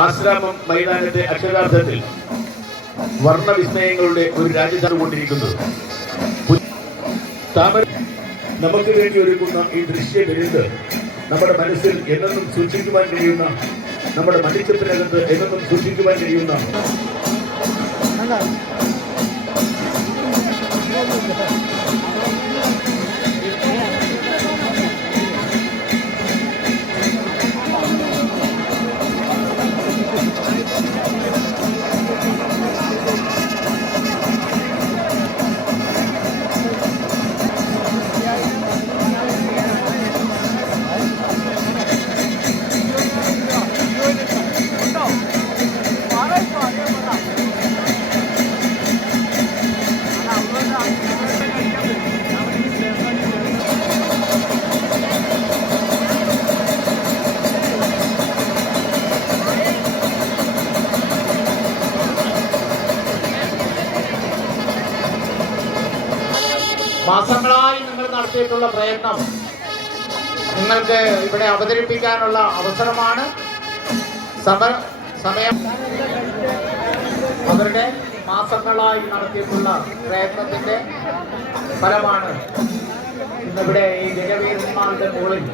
ആശ്രാമം മൈതാനത്തെ അക്ഷരാർത്ഥത്തിൽ വർണവിസ്മയങ്ങളുടെ ഒരു രാജ്യത്താണ് കൊണ്ടിരിക്കുന്നത്. താമര നമുക്ക് വേണ്ടി ഒരുക്കുന്ന ഈ ദൃശ്യ വിരുന്ന് നമ്മുടെ മനസ്സിൽ എന്നെന്നും സൂക്ഷിക്കുവാൻ കഴിയുന്ന നമ്മുടെ മനുഷ്യത്തിനകത്ത് എന്നെന്നും സൂക്ഷിക്കുവാൻ കഴിയുന്ന മാസങ്ങളായി നിങ്ങൾ നടത്തിയിട്ടുള്ള പ്രയത്നം നിങ്ങൾക്ക് ഇവിടെ അവതരിപ്പിക്കാനുള്ള അവസരമാണ്. സമ സമയം. അവരുടെ മാസങ്ങളായി നടത്തിയിട്ടുള്ള പ്രയത്നത്തിന്റെ ഫലമാണ് ഇന്നിവിടെ ഈ ജനവീരന്മാരുടെ മുകളിൽ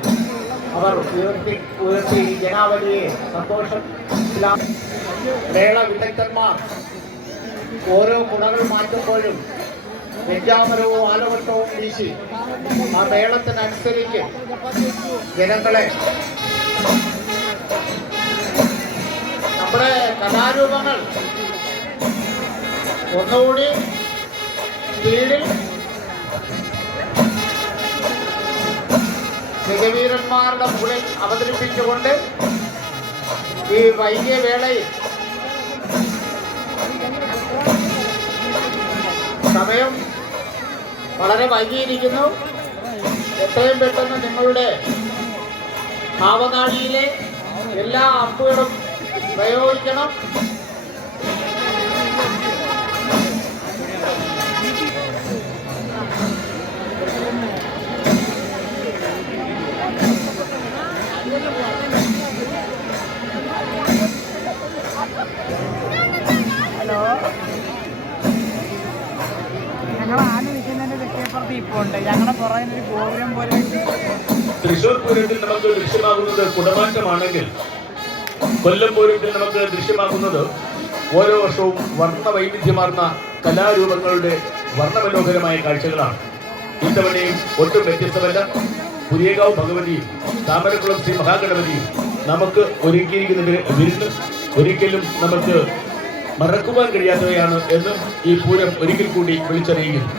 അവർ ഉയർത്തി ഉയർത്തി ഈ ജനാവലിയെ സന്തോഷം മേള വിദഗ്ധന്മാർ ഓരോ കുടകൾ മാറ്റുമ്പോഴും വെഞ്ചാമരവും ആലവട്ടവും വീശി ആ മേളത്തിനനുസരിച്ച് ജനങ്ങളെ നമ്മുടെ കലാരൂപങ്ങൾ ഒന്നുകൂടി സ്പീഡിൽ മികവീരന്മാരുടെ മുകളിൽ അവതരിപ്പിച്ചുകൊണ്ട് ഈ വൈകിയ വേളയിൽ സമയം വളരെ വൈകിയിരിക്കുന്നു. എത്രയും പെട്ടെന്ന് നിങ്ങളുടെ ഭാവനാഴിയിലെ എല്ലാ അപ്പുകളും പ്രയോഗിക്കണം. ഉണ്ട്. ഞങ്ങളുടെ ഒരു ഗോപുരം പോലെ തൃശൂർ പൂരത്തിൽ നമുക്ക് ദൃശ്യമാകുന്നത് കുടമാറ്റമാണെങ്കിൽ കൊല്ലം പൂരത്തിൽ നമുക്ക് ദൃശ്യമാകുന്നത് ഓരോ വർഷവും വർണ വൈവിധ്യമാർന്ന കലാരൂപങ്ങളുടെ വർണമനോഹരമായ കാഴ്ചകളാണ്. ഇത്തവണയും ഒട്ടും വ്യത്യസ്തമല്ല. പുതിയകാവ് ഭഗവതിയും താമരക്കുളം ശ്രീ മഹാഗണപതിയും നമുക്ക് ഒരുക്കിയിരിക്കുന്ന വിരുന്ന് ഒരിക്കലും നമുക്ക് മറക്കുവാൻ കഴിയാത്തവയാണ് എന്ന് ഈ പൂരം ഒരിക്കൽ കൂടി വിളിച്ചറിയിക്കുന്നു.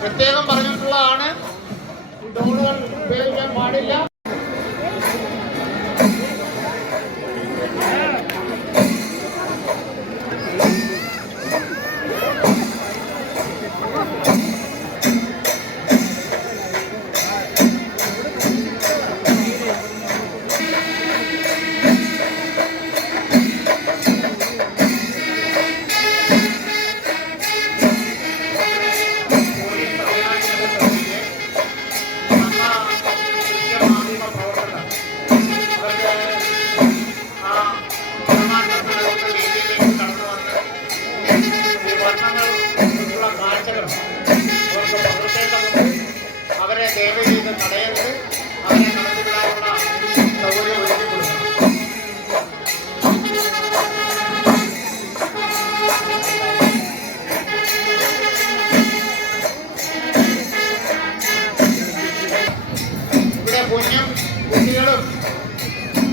പ്രത്യേകം പറഞ്ഞിട്ടുള്ളതാണ്. ഡോളുകൾ ഉപയോഗിക്കാൻ പാടില്ല.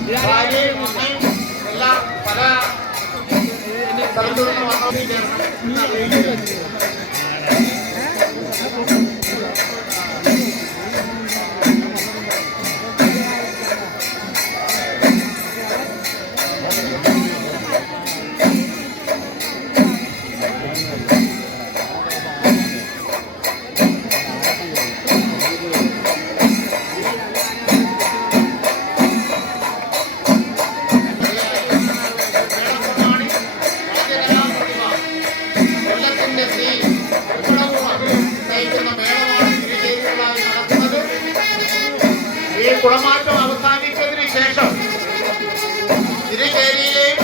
Bagi muslim adalah para tertentu atau tidak ഈ കുളമാറ്റം അവസാനിച്ചതിന് ശേഷം തിരികേരിയിലെയും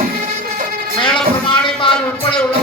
മേള പ്രമാണിമാർ ഉൾപ്പെടെയുള്ള